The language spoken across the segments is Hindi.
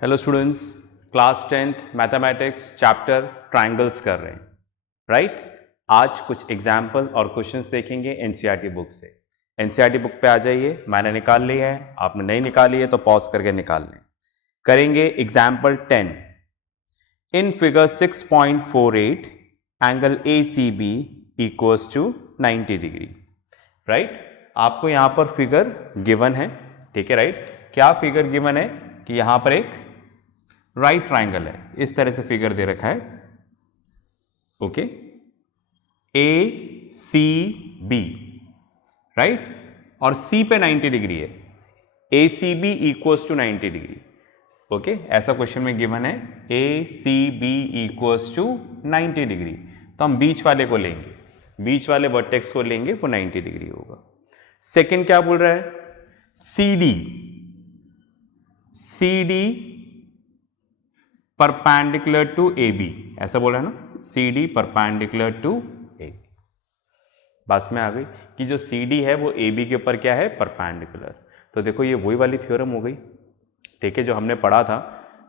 Hello students, class 10th mathematics chapter triangles कर रहे हैं, राइट। आज कुछ एग्जाम्पल और क्वेश्चंस देखेंगे एनसीईआरटी बुक से। एनसीईआरटी बुक पे आ जाइए, मैंने निकाल लिया है, आपने नहीं निकाली है तो पॉज करके निकाल लें। करेंगे example 10। In figure 6.48 angle ACB equals to 90 degree, right. आपको यहां पर फिगर गिवन है, ठीक है, राइट। क्या फिगर गिवन है कि यहां पर एक राइट ट्राइंगल है, इस तरह से फिगर दे रखा है, ओके। ACB, राइट, और C पे 90 डिग्री है, ACB equals to 90 degree, okay. ऐसा क्वेश्चन में गिवन है ACB इक्वल्स टू 90 डिग्री, तो हम बीच वाले को लेंगे, बीच वाले वर्टेक्स को लेंगे, वो 90 डिग्री होगा। सेकंड क्या बोल रहा है, CD परपेंडिकुलर टू AB, ऐसा बोला है ना, CD परपेंडिकुलर टू AB। बस में आ गई कि जो CD है वो AB के ऊपर क्या है, परपेंडिकुलर। तो देखो ये वही वाली थ्योरम हो गई, ठीक है, जो हमने पढ़ा था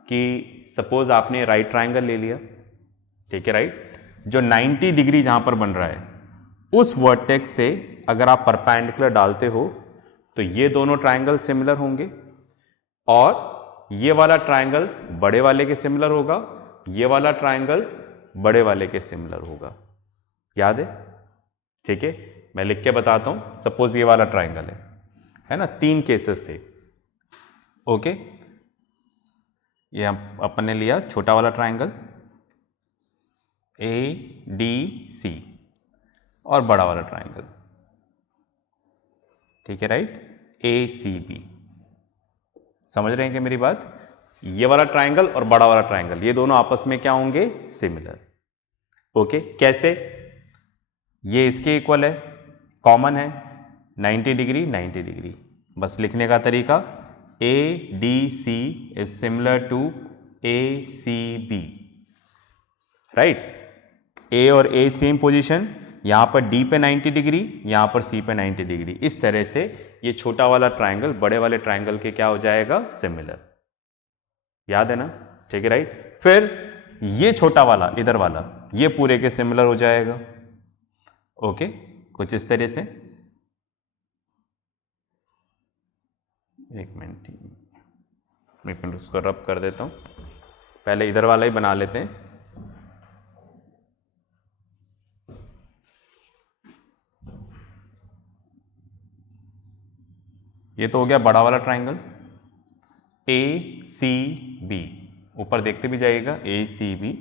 कि सपोज आपने राइट ट्राइंगल ले लिया, ठीक है, राइट। जो 90 डिग्री जहां पर बन रहा है उस वर्टेक्स से अगर आप परपेंडिकुलर डालते हो तो ये दोनों ट्राइंगल सिमिलर होंगे, और ये वाला ट्राइंगल बड़े वाले के सिमिलर होगा, ये वाला ट्राइंगल बड़े वाले के सिमिलर होगा। याद है, ठीक है। मैं लिख के बताता हूं, सपोज ये वाला ट्राइंगल है ना, 3 केसेस थे, ओके। ये अपन ने लिया छोटा वाला ट्राइंगल ADC और बड़ा वाला ट्राइंगल, ठीक है, राइट, ACB। समझ रहे हैं क्या मेरी बात? ये वाला ट्राइंगल और बड़ा वाला ट्राइंगल, ये दोनों आपस में क्या होंगे, सिमिलर, ओके। कैसे? ये इसके इक्वल है, कॉमन है, 90 डिग्री 90 डिग्री। बस लिखने का तरीका, ADC is similar to ACB, right. A और A सेम पोजीशन, यहां पर D पे 90 डिग्री, यहां पर C पे 90 डिग्री। इस तरह से ये छोटा वाला ट्राइंगल बड़े वाले ट्राइंगल के क्या हो जाएगा, सिमिलर। याद है ना, ठीक है, राइट। फिर ये छोटा वाला इधर वाला, ये पूरे के सिमिलर हो जाएगा, ओके। कुछ इस तरह से, एक मिनट उसको रब कर देता हूं, पहले इधर वाला ही बना लेते हैं। ये तो हो गया बड़ा वाला ट्राइंगल ACB, ऊपर देखते भी जाइएगा ACB,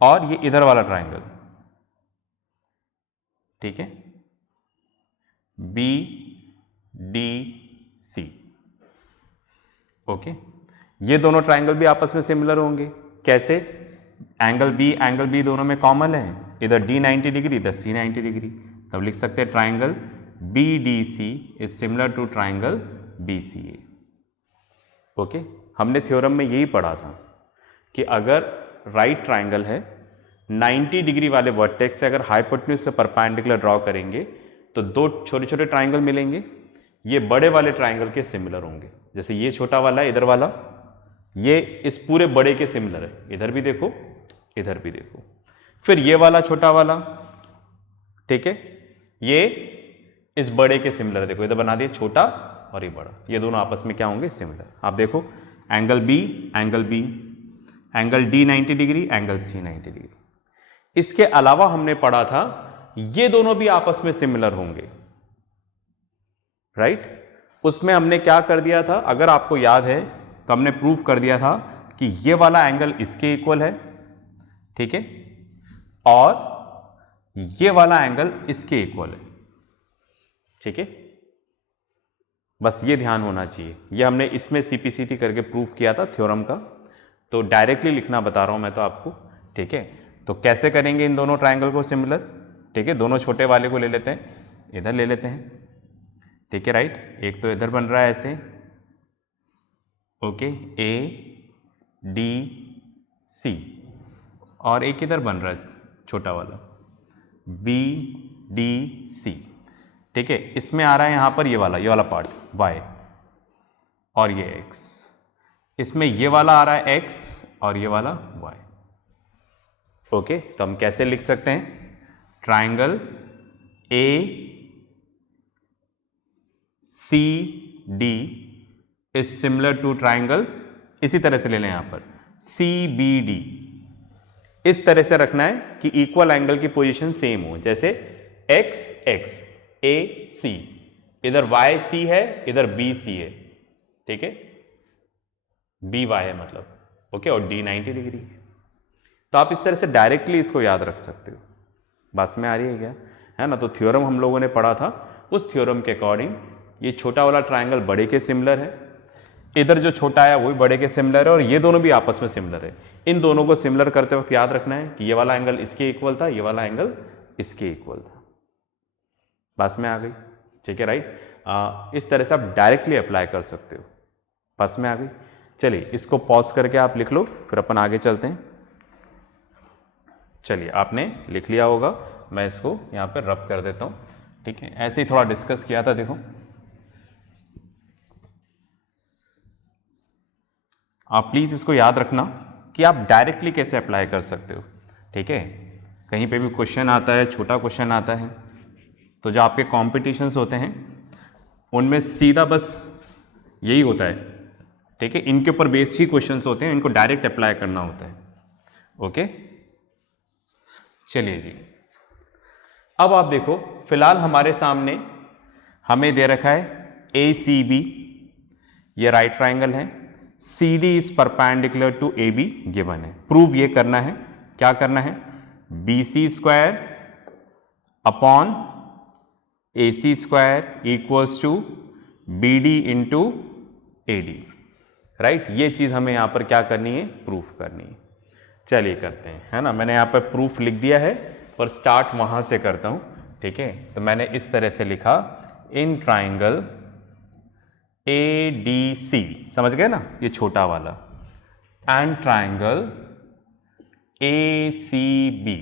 और ये इधर वाला ट्राइंगल, ठीक है, BDC, ओके। ये दोनों ट्राइंगल भी आपस में सिमिलर होंगे। कैसे? एंगल बी दोनों में कॉमन है, इधर D 90 डिग्री, इधर C 90 डिग्री, तब लिख सकते हैं triangle BDC is similar to triangle BCA, okay. हमने थ्योरम में यही पढ़ा था कि अगर राइट ट्राइंगल है, 90 डिग्री वाले वर्टेक्स से अगर हाइपोटेन्यूज से परपेंडिकुलर ड्रॉ करेंगे तो दो छोटे छोटे ट्राइंगल मिलेंगे, ये बड़े वाले ट्राइंगल के सिमिलर होंगे। जैसे ये छोटा वाला है इधर वाला, ये इस पूरे बड़े के सिमिलर है, इधर भी देखो इधर भी देखो। फिर ये वाला छोटा वाला, ठीक है, ये इस बड़े के सिमिलर, देखो इधर बना दिया छोटा और ये बड़ा, ये दोनों आपस में क्या होंगे, सिमिलर। आप देखो angle B, angle D 90 degree, angle C 90 degree. इसके अलावा हमने पढ़ा था ये दोनों भी आपस में सिमिलर होंगे, राइट। उसमें हमने क्या कर दिया था, अगर आपको याद है तो हमने प्रूफ कर दिया था कि ये वाला एंगल इसके इक्वल है, ठीक है, और ये वाला एंगल इसके इक्वल है, ठीक है। बस ये ध्यान होना चाहिए, ये हमने इसमें CPCT करके प्रूफ किया था थ्योरम का, तो डायरेक्टली लिखना बता रहा हूं मैं तो आपको, ठीक है। तो कैसे करेंगे इन दोनों ट्राइंगल को सिमिलर, ठीक है। दोनों छोटे वाले को ले लेते हैं, इधर ले लेते हैं, ठीक है, राइट। एक तो इधर बन रहा है ऐसे, ओके, ADC, और एक इधर बन रहा है छोटा वाला BDC, ठीक है। इसमें आ रहा है यहां पर ये वाला पार्ट y और ये x, इसमें ये वाला आ रहा है x और ये वाला y। ओके, तो हम कैसे लिख सकते हैं? Triangle A C D is similar to triangle, इसी तरह से ले लें यहां पर सी बी डी। इस तरह से रखना है कि इक्वल एंगल की पोजीशन सेम हो, जैसे एक्स एक्स ए सी, इधर वाई सी है, इधर बी सी है, ठीक है, बी वाई है मतलब, ओके, और डी 90 डिग्री है। तो आप इस तरह से डायरेक्टली इसको याद रख सकते हो। बस में आ रही है क्या? है ना? तो थ्योरम हम लोगों ने पढ़ा था, उस थ्योरम के अकॉर्डिंग ये छोटा वाला ट्राइंगल बड़े के सिमिलर है, इधर जो छोटा है वो भी बड़े के सिमिलर है, और ये दोनों भी आपस में सिमिलर है। इन दोनों को सिमिलर करते वक्त याद रखना है कि ये वाला एंगल इसके इक्वल था, ये वाला एंगल इसके इक्वल था। बस में आ गई? ठीक है, राइट। इस तरह से आप डायरेक्टली अप्लाई कर सकते हो। बस में आ गई? चलिए इसको पॉज करके आप लिख लो, फिर अपन आगे चलते हैं। चलिए, आपने लिख लिया होगा, मैं इसको यहाँ पर रब कर देता हूँ। ठीक है, ऐसे ही थोड़ा डिस्कस किया था। देखो, आप प्लीज़ इसको याद रखना कि आप डायरेक्टली कैसे अप्लाई कर सकते हो। ठीक है, कहीं पे भी क्वेश्चन आता है, छोटा क्वेश्चन आता है, तो जो आपके कॉम्पिटिशन्स होते हैं उनमें सीधा बस यही होता है। ठीक है, इनके ऊपर बेस्ड ही क्वेश्चंस होते हैं, इनको डायरेक्ट अप्लाई करना होता है। ओके, चलिए जी, अब आप देखो, फिलहाल हमारे सामने हमें दे रखा है ए सी बी, ये राइट ट्राइंगल है, C D is perpendicular to A B given है। प्रूव ये करना है, क्या करना है? B C square upon A C square equals to B D into A D, right. ये चीज हमें यहां पर क्या करनी है? प्रूफ करनी है। चलिए करते हैं, है ना। मैंने यहां पर प्रूफ लिख दिया है, पर स्टार्ट वहां से करता हूं। ठीक है, तो मैंने इस तरह से लिखा, इन ट्राइंगल ए डी सी, समझ गए ना, ये छोटा वाला, and triangle A C B,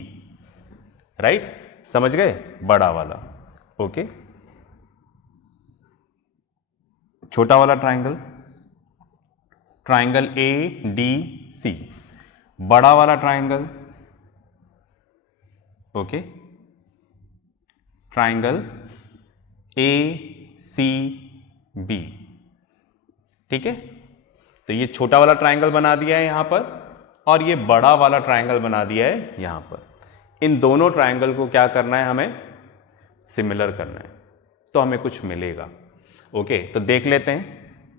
right, समझ गए, बड़ा वाला। ओके, छोटा वाला triangle, triangle A D C, बड़ा वाला triangle, okay, triangle A C B. ठीक है, तो ये छोटा वाला ट्राइंगल बना दिया है यहां पर, और ये बड़ा वाला ट्राइंगल बना दिया है यहां पर। इन दोनों ट्राइंगल को क्या करना है? हमें सिमिलर करना है, तो हमें कुछ मिलेगा। ओके, तो देख लेते हैं।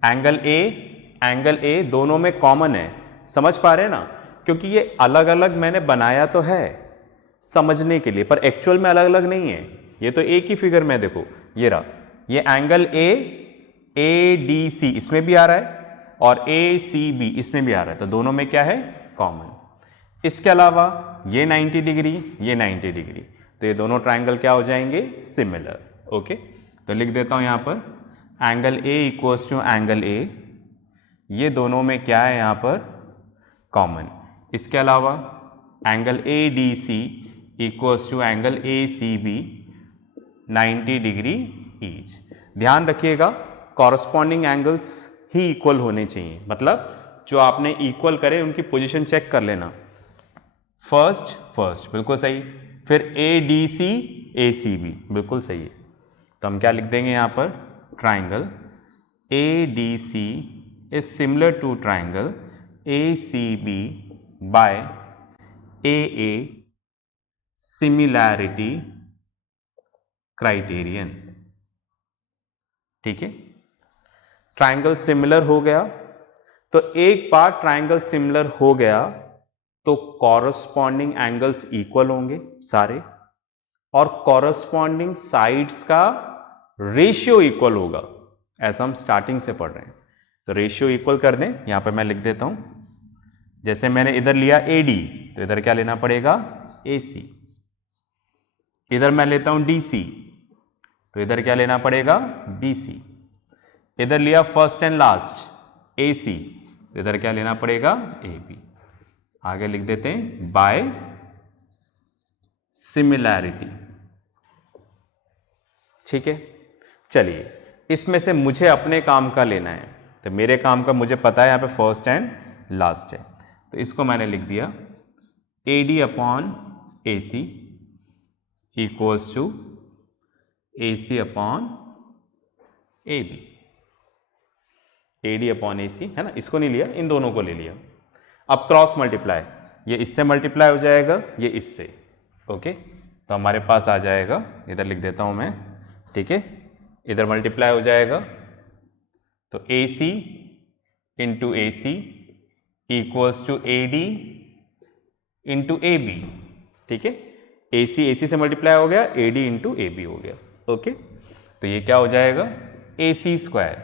एंगल ए दोनों में कॉमन है, समझ पा रहे हैं ना? क्योंकि ये अलग अलग मैंने बनाया तो है समझने के लिए, पर एक्चुअल में अलग अलग नहीं है। ये तो एक ही फिगर में, देखो ये रहा, ये एंगल ए डी सी इसमें भी आ रहा है, और ए सी बी इसमें भी आ रहा है, तो दोनों में क्या है? कॉमन। इसके अलावा ये 90 डिग्री, ये 90 डिग्री, तो ये दोनों ट्राइंगल क्या हो जाएंगे? सिमिलर। ओके, तो लिख देता हूं यहां पर, angle A equals to angle A, ये दोनों में क्या है यहां पर? कॉमन। इसके अलावा angle A D C equals to angle A C B 90 degree each. ध्यान रखिएगा, कॉरस्पॉन्डिंग एंगल्स ही इक्वल होने चाहिए, मतलब जो आपने इक्वल करे उनकी पोजीशन चेक कर लेना। फर्स्ट बिल्कुल सही, फिर ए डी सी ए सी बी बिल्कुल सही है। तो हम क्या लिख देंगे यहां पर? Triangle A D C is similar to triangle A C B by a similarity criterion. ठीक है, ट्राइंगल सिमिलर हो गया, तो एक बार ट्राइंगल सिमिलर हो गया तो कॉरस्पॉन्डिंग एंगल्स इक्वल होंगे सारे, और कॉरस्पॉन्डिंग साइड्स का रेशियो इक्वल होगा। ऐसा हम स्टार्टिंग से पढ़ रहे हैं, तो रेशियो इक्वल कर दें। यहां पर मैं लिख देता हूं, जैसे मैंने इधर लिया ए डी, तो इधर क्या लेना पड़ेगा? ए सी। इधर मैं लेता हूं डी सी, तो इधर क्या लेना पड़ेगा? B C. इधर लिया first and last A C, तो इधर क्या लेना पड़ेगा? A B. आगे लिख देते हैं बाय सिमिलैरिटी। ठीक है, चलिए इसमें से मुझे अपने काम का लेना है। तो मेरे काम का मुझे पता है यहाँ पे फर्स्ट एंड लास्ट है, तो इसको मैंने लिख दिया A D upon A C equals to A C upon A B, A D upon A C है ना, इसको नहीं लिया, इन दोनों को ले लिया। अब क्रॉस मल्टीप्लाई, ये इससे मल्टीप्लाई हो जाएगा, ये इससे, ओके। तो हमारे पास आ जाएगा, इधर लिख देता हूं मैं, ठीक है, इधर मल्टीप्लाई हो जाएगा, तो A C into A C equals to A D into A B, ठीक है। ए सी से मल्टीप्लाई हो गया, A D into A B हो गया, ओके। तो ये क्या हो जाएगा, ए सी स्क्वायर,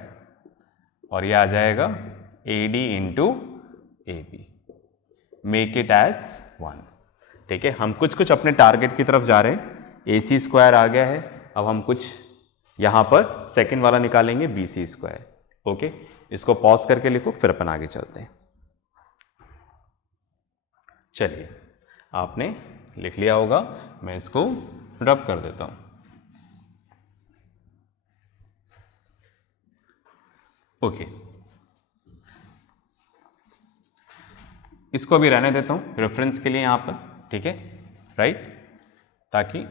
और ये आ जाएगा A D into A B, make it as 1, ठीक है। हम कुछ अपने टारगेट की तरफ जा रहे हैं, ए सी स्क्वायर आ गया है, अब हम कुछ यहाँ पर सेकंड वाला निकालेंगे, बी सी स्क्वायर, ओके। इसको पॉज करके लिखो, फिर अपन आगे चलते हैं। चलिए, आपने लिख लिया होगा, मैं इसको रब कर देता हूँ, ओके। इसको भी रहने देता हूँ रेफरेंस के लिए यहाँ पर, ठीक है, राइट, ताकि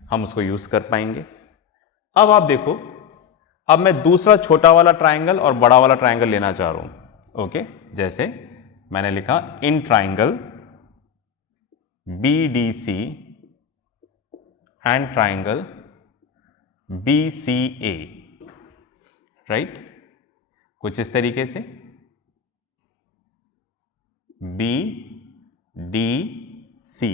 हम उसको यूज कर पाएंगे। अब आप देखो, अब मैं दूसरा छोटा वाला ट्राइंगल और बड़ा वाला ट्राइंगल लेना चाह रहा हूं, ओके। जैसे मैंने लिखा in triangle B D C and triangle B C A, right, कुछ इस तरीके से बी डी सी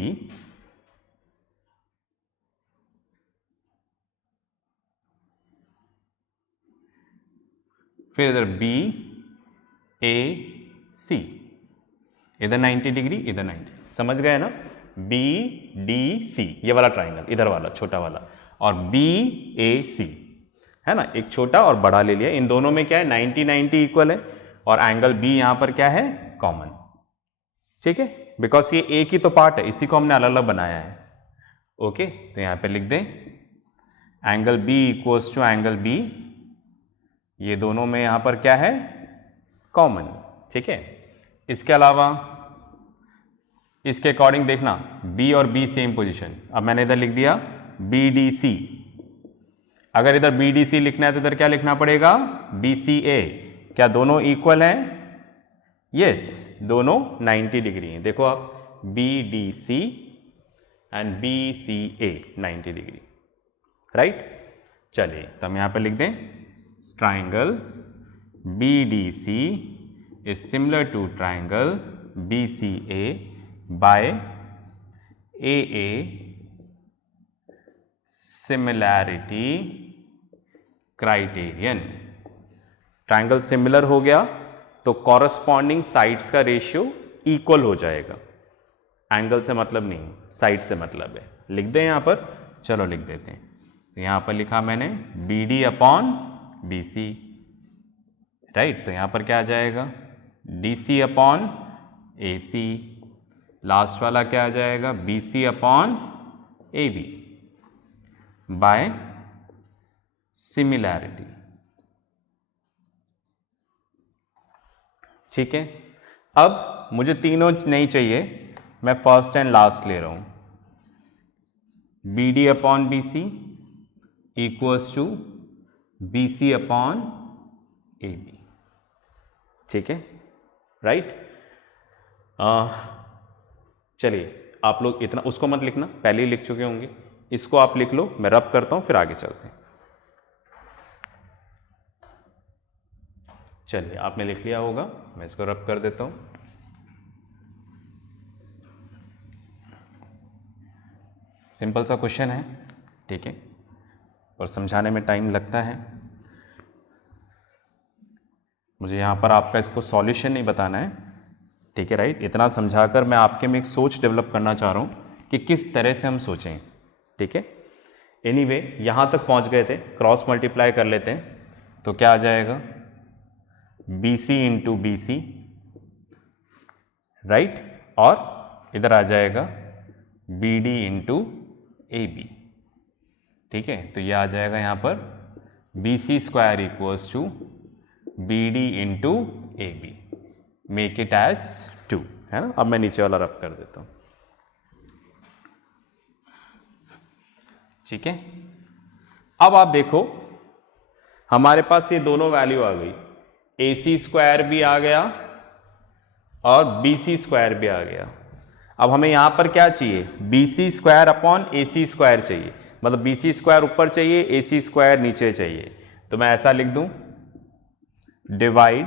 फिर इधर बी ए सी, इधर 90 डिग्री, इधर 90, समझ गए ना, बी डी सी ये वाला ट्राइंगल, इधर वाला छोटा वाला, और बी ए सी है ना, एक छोटा और बड़ा ले लिया। इन दोनों में क्या है, 90-90 इक्वल है, और एंगल बी यहां पर क्या है, कॉमन, ठीक है, बिकॉज ये एक ही तो पार्ट है, इसी को हमने अलग अलग बनाया है, ओके। तो यहां पे लिख दें angle B equals to angle B, ये दोनों में यहां पर क्या है, कॉमन, ठीक है। इसके अलावा इसके अकॉर्डिंग देखना बी और बी सेम पोजीशन, अब मैंने इधर लिख दिया बी डी सी, अगर इधर बी डी सी लिखना है तो इधर क्या लिखना पड़ेगा, बी सी ए, क्या दोनों इक्वल हैं, यस, दोनों 90 डिग्री हैं, देखो आप B D C and B C A 90 degree, right. चलिए, तो हम यहां पर लिख दें triangle B D C is similar to triangle B C A by a similarity criterion. Triangle similar हो गया तो कॉरस्पॉन्डिंग साइड्स का रेशियो इक्वल हो जाएगा, एंगल से मतलब नहीं, साइड से मतलब है। लिख दें यहां पर, चलो लिख देते हैं। तो यहां पर लिखा मैंने B D upon B C, right, तो यहां पर क्या आ जाएगा, D C upon A C, last वाला क्या आ जाएगा, B C upon A B by similarity, ठीक है। अब मुझे तीनों नहीं चाहिए, मैं फर्स्ट एंड लास्ट ले रहा हूं, B D upon B C equals to B C upon A B, ठीक है, राइट। चलिए, आप लोग इतना उसको मत लिखना, पहले ही लिख चुके होंगे, इसको आप लिख लो, मैं रब करता हूं, फिर आगे चलते हैं। चलिए, आपने लिख लिया होगा, मैं इसको रब कर देता हूं। सिंपल सा क्वेश्चन है, ठीक है, और समझाने में टाइम लगता है। मुझे यहाँ पर आपका इसको सॉल्यूशन नहीं बताना है, ठीक है, राइट। इतना समझाकर मैं आपके में एक सोच डेवलप करना चाह रहा हूँ कि किस तरह से हम सोचें, ठीक है। एनीवे, यहाँ तक पहुँच गए थे, क्रॉस मल्टीप्लाई कर लेते हैं, तो क्या आ जाएगा, B C into B C, right, और इधर आ जाएगा B D into A B, ठीक है। तो ये आ जाएगा यहाँ पर B C square equals to B D into A B, make it as 2, है ना। अब मैं नीचे वाला रब कर देता हूं, ठीक है। अब आप देखो हमारे पास ये दोनों वैल्यू आ गई, ए सी स्क्वायर भी आ गया और बी सी स्क्वायर भी आ गया। अब हमें यहां पर क्या चाहिए, B C square upon A C square चाहिए, मतलब बी सी स्क्वायर ऊपर चाहिए, ए सी स्क्वायर नीचे चाहिए। तो मैं ऐसा लिख दूं, divide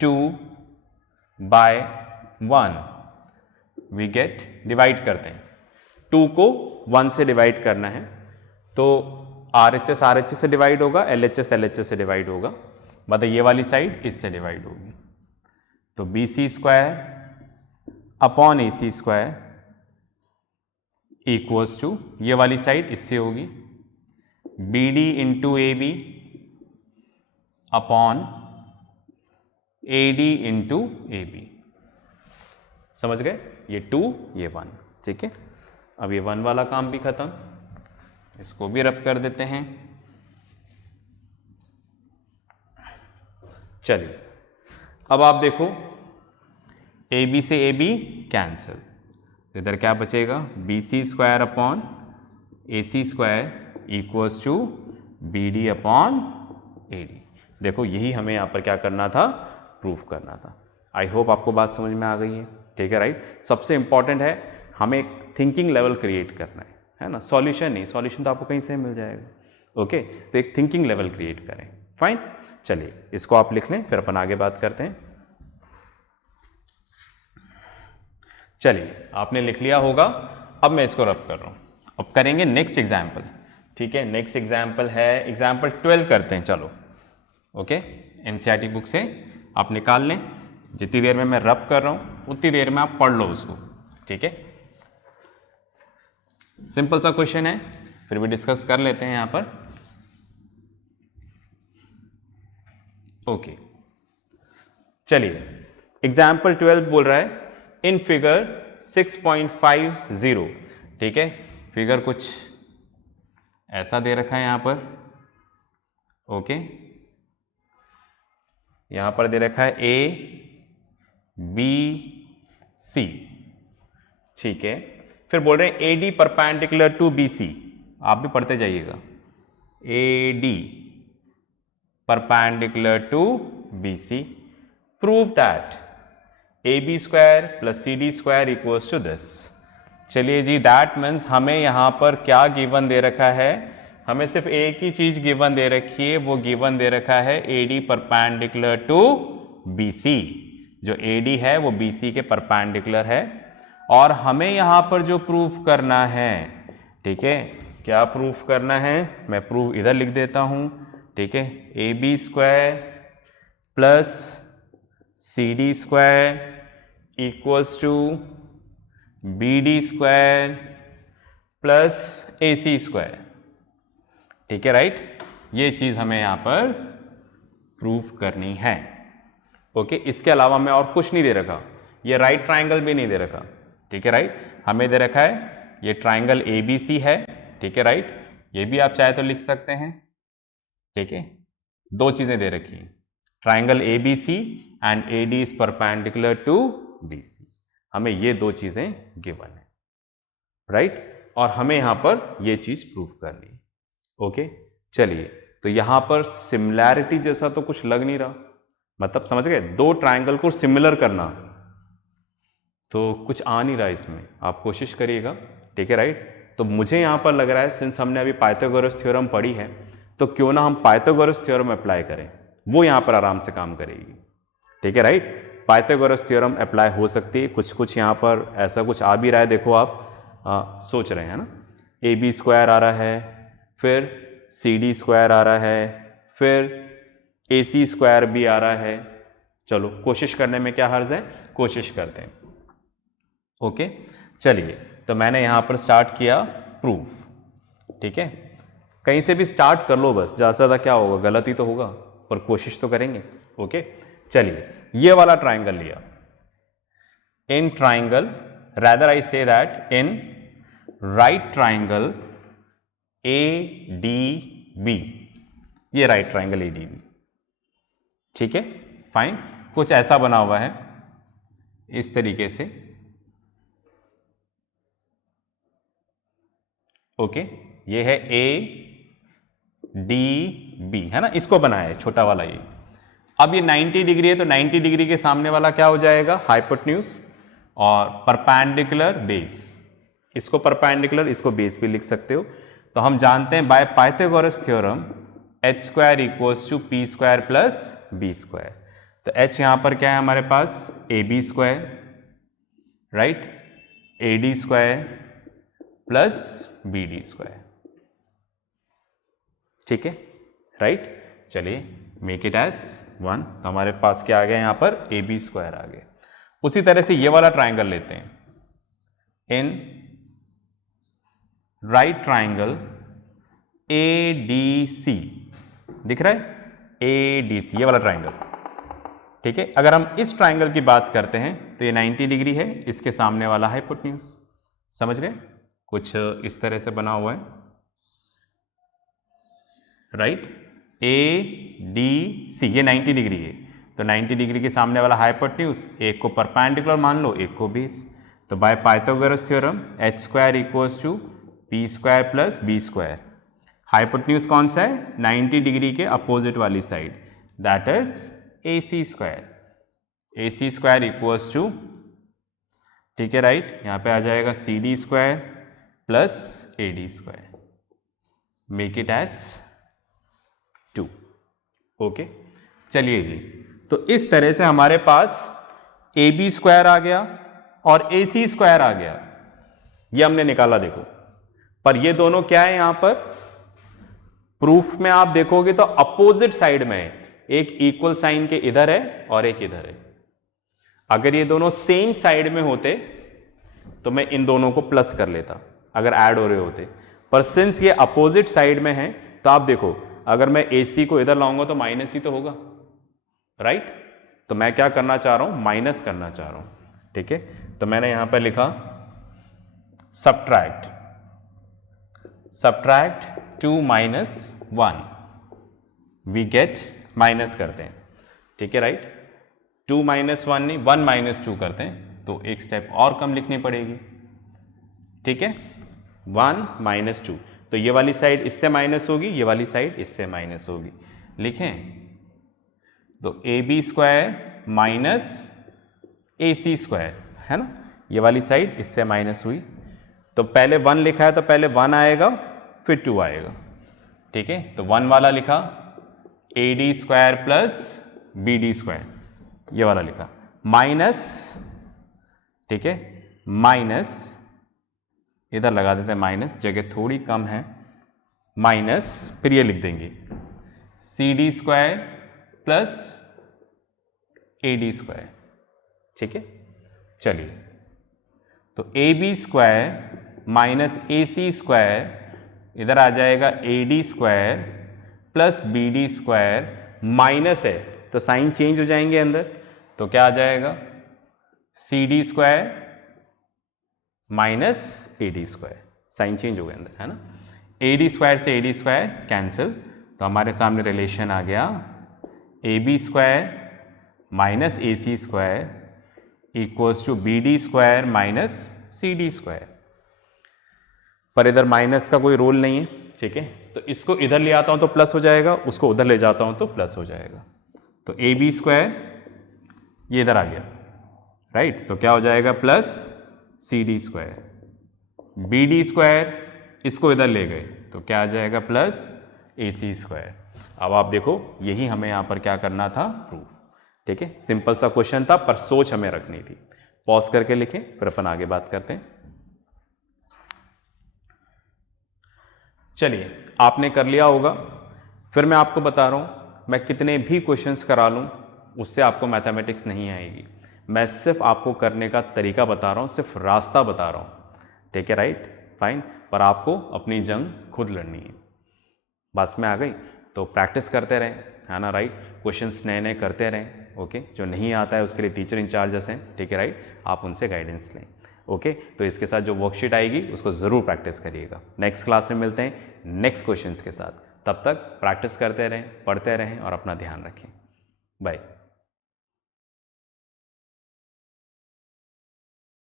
2 by 1, we get, divide करते हैं, 2 को 1 से डिवाइड करना है, तो RHS RHS से डिवाइड होगा, LHS LHS से डिवाइड होगा, मतलब ये वाली साइड इससे डिवाइड होगी। तो B C square upon A C square equals to, ये वाली साइड इससे होगी, B D into A B upon A D into A B. समझ गए, ये 2 ये 1, ठीक है। अब ये 1 वाला काम भी खत्म, इसको भी रब कर देते हैं। चलिए अब आप देखो, ए बी से ए बी कैंसिल, तो इधर क्या बचेगा, B C square upon A C square equals to B D upon A D. देखो यही हमें यहाँ पर क्या करना था, प्रूफ करना था। आई होप आपको बात समझ में आ गई है, ठीक है, राइट। सबसे इंपॉर्टेंट है हमें एक थिंकिंग लेवल क्रिएट करना है ना, सॉल्यूशन नहीं, सॉल्यूशन तो आपको कहीं से मिल जाएगा, ओके। तो एक थिंकिंग लेवल क्रिएट करें, फाइन। चलिए इसको आप लिख लें, फिर अपन आगे बात करते हैं। चलिए आपने लिख लिया होगा, अब मैं इसको रब कर रहा हूं, अब करेंगे नेक्स्ट एग्जाम्पल, ठीक है। नेक्स्ट एग्जाम्पल है एग्जाम्पल 12 करते हैं, चलो, ओके। एनसीईआरटी बुक से आप निकाल लें, जितनी देर में मैं रब कर रहा हूं उतनी देर में आप पढ़ लो उसको, ठीक है। सिंपल सा क्वेश्चन है, फिर भी डिस्कस कर लेते हैं यहां पर, ओके। चलिए एग्जाम्पल 12 बोल रहा है, इन फिगर 6.50, ठीक है। फिगर कुछ ऐसा दे रखा है यहां पर, ओके। यहां पर दे रखा है ए बी सी, ठीक है। फिर बोल रहे हैं A D perpendicular to B C, आप भी पढ़ते जाइएगा, A D perpendicular to B C, prove that A B square plus C D square equals to this. चलिए जी, दैट मीन्स हमें यहां पर क्या गिवन दे रखा है, हमें सिर्फ एक ही चीज गिवन दे रखी है, वो गिवन दे रखा है A D perpendicular to B C, जो ए डी है वो बी सी के परपेंडिकुलर है, और हमें यहां पर जो प्रूफ करना है, ठीक है, क्या प्रूफ करना है, मैं प्रूफ इधर लिख देता हूं, ठीक है। A B square plus C D square equals to B D square plus A C square, ठीक है, राइट। ये चीज हमें यहां पर प्रूफ करनी है, ओके। इसके अलावा मैं और कुछ नहीं दे रखा, ये राइट ट्राइंगल भी नहीं दे रखा, ठीक है, राइट। हमें दे रखा है ये ट्राइंगल ए बी सी है, ठीक है, राइट। ये भी आप चाहे तो लिख सकते हैं, ठीक है। दो चीजें दे रखी हैं, triangle A B C and A D is perpendicular to B C, हमें ये दो चीजें गिवन है, राइट। और हमें यहां पर ये चीज प्रूफ करनी है, ओके। चलिए तो यहां पर सिमिलैरिटी जैसा तो कुछ लग नहीं रहा, मतलब समझ गए, दो ट्राइंगल को सिमिलर करना तो कुछ आ नहीं रहा इसमें, आप कोशिश करिएगा, ठीक है, राइट। तो मुझे यहां पर लग रहा है सिंस हमने अभी पाइथागोरस थ्योरम पढ़ी है, तो क्यों ना हम पाइथागोरस थ्योरम अप्लाई करें, वो यहां पर आराम से काम करेगी, ठीक है, राइट। पाइथागोरस थ्योरम अप्लाई हो सकती है, कुछ कुछ यहां पर ऐसा कुछ आ भी रहा है, देखो आप सोच रहे हैं ना, ए बी स्क्वायर आ रहा है, फिर सी डी स्क्वायर आ रहा है, फिर ए सी स्क्वायर भी आ रहा है। चलो कोशिश करने में क्या हर्ज है, कोशिश करते हैं, ओके। चलिए तो मैंने यहां पर स्टार्ट किया प्रूफ, ठीक है। कहीं से भी स्टार्ट कर लो बस, ज़्यादा से ज़्यादा क्या होगा, गलत ही तो होगा, पर कोशिश तो करेंगे, ओके। चलिए ये वाला ट्राइंगल लिया, in triangle, rather I say that in right triangle ADB, ये right triangle ADB, ठीक है, फाइन। कुछ ऐसा बना हुआ है इस तरीके से, ओके। ये है ए डी बी, है ना, इसको बनाया है छोटा वाला ये। अब ये 90 डिग्री है तो 90 डिग्री के सामने वाला क्या हो जाएगा, हाइपोटेन्यूज, और परपेंडिकुलर बेस, इसको परपेंडिकुलर, इसको बेस भी लिख सकते हो। तो हम जानते हैं by Pythagoras theorem H square equals to P square plus B square. तो एच यहां पर क्या है हमारे पास, A B square, right, A D square plus B D square, ठीक है, राइट। चलिए मेक इट एज 1, तो हमारे पास क्या आ गया यहां पर, ए बी स्क्वायर आ गया। उसी तरह से ये वाला ट्राइंगल लेते हैं, in right triangle A D C, दिख रहा है, ए डी सी, ये वाला ट्राइंगल, ठीक है। अगर हम इस ट्राइंगल की बात करते हैं तो ये 90 डिग्री है, इसके सामने वाला हाइपोटेन्यूज, समझ गए, कुछ इस तरह से बना हुआ है, राइट। ए डी सी, ये 90 डिग्री है, तो 90 डिग्री के सामने वाला हाइपोटेन्यूज, एक को परपेंडिकुलर मान लो, एक को बेस। तो by Pythagoras theorem H square equals to P square plus B square. Hypotenuse कौन सा है, 90 डिग्री के अपोजिट वाली side, that is A C square. A C square equals to, ठीक है, राइट, यहां पे आ जाएगा C D square plus A D square, make it as 2, okay. चलिए जी, तो इस तरह से हमारे पास ए बी स्क्वायर आ गया और ए सी स्क्वायर आ गया, ये हमने निकाला, देखो। पर ये दोनों क्या है यहां पर, प्रूफ में आप देखोगे तो अपोजिट साइड में है, एक इक्वल साइन के इधर है और एक इधर है। अगर ये दोनों सेम साइड में होते तो मैं इन दोनों को प्लस कर लेता, अगर ऐड हो रहे होते, पर सिंस ये अपोजिट साइड में है तो आप देखो, अगर मैं ए सी को इधर लाऊंगा तो माइनस ही तो होगा, राइट। तो मैं क्या करना चाह रहा हूं, माइनस करना चाह रहा हूं, ठीक है। तो मैंने यहां पर लिखा subtract 2 minus 1, we get, minus करते हैं, ठीक है, राइट। 2 माइनस 1 नहीं, 1 माइनस 2 करते हैं, तो एक स्टेप और कम लिखनी पड़ेगी, ठीक है, 1 माइनस 2। तो ये वाली साइड इससे माइनस होगी, ये वाली साइड इससे माइनस होगी, लिखें। तो A B square minus A C square, है ना, ये वाली साइड इससे माइनस हुई, तो पहले 1 लिखा है तो पहले 1 आएगा फिर 2 आएगा, ठीक है। तो 1 वाला लिखा, A D square plus B D square, ये वाला लिखा, माइनस, ठीक है, माइनस, इधर लगा देते हैं माइनस, जगह थोड़ी कम है, माइनस, फिर ये लिख देंगे C D square plus A D square, ठीक है। चलिए, तो A B square minus A C square, इधर आ जाएगा A D square plus B D square, minus है तो साइन चेंज हो जाएंगे अंदर, तो क्या आ जाएगा, C D square minus A D square, sign change हो गया अंदर, है ना। ए डी स्क्वायर से ए डी स्क्वायर कैंसिल, तो हमारे सामने रिलेशन आ गया A B square minus A C square equals to B D square minus C D square. पर इधर माइनस का कोई रोल नहीं है, ठीक है। तो इसको इधर ले आता हूं तो प्लस हो जाएगा, उसको उधर ले जाता हूं तो प्लस हो जाएगा। तो ए बी स्क्वायर ये इधर आ गया, राइट, तो क्या हो जाएगा, plus C D square, B D square इसको इधर ले गए तो क्या आ जाएगा, प्लस ए सी स्क्वायर। अब आप देखो, यही हमें यहां पर क्या करना था, प्रूफ, ठीक है। सिंपल सा क्वेश्चन था पर सोच हमें रखनी थी। पॉज करके लिखें, फिर अपन आगे बात करते हैं। चलिए, आपने कर लिया होगा, फिर मैं आपको बता रहा हूं, मैं कितने भी क्वेश्चंस करा लूं उससे आपको मैथमेटिक्स नहीं आएगी। मैं सिर्फ आपको करने का तरीका बता रहा हूं, सिर्फ रास्ता बता रहा हूं, ठीक है, राइट, फाइन। पर आपको अपनी जंग खुद लड़नी है। बस में आ गई तो प्रैक्टिस करते रहें, है ना, राइट। क्वेश्चंस नए नए करते रहें, ओके। जो नहीं आता है उसके लिए टीचर इंचार्जेस हैं, ठीक है, राइट, आप उनसे गाइडेंस लें, ओके। तो इसके साथ जो वर्कशीट आएगी उसको ज़रूर प्रैक्टिस करिएगा। नेक्स्ट क्लास में मिलते हैं नेक्स्ट क्वेश्चंस के साथ। तब तक प्रैक्टिस करते रहें, पढ़ते रहें और अपना ध्यान रखें। बाय।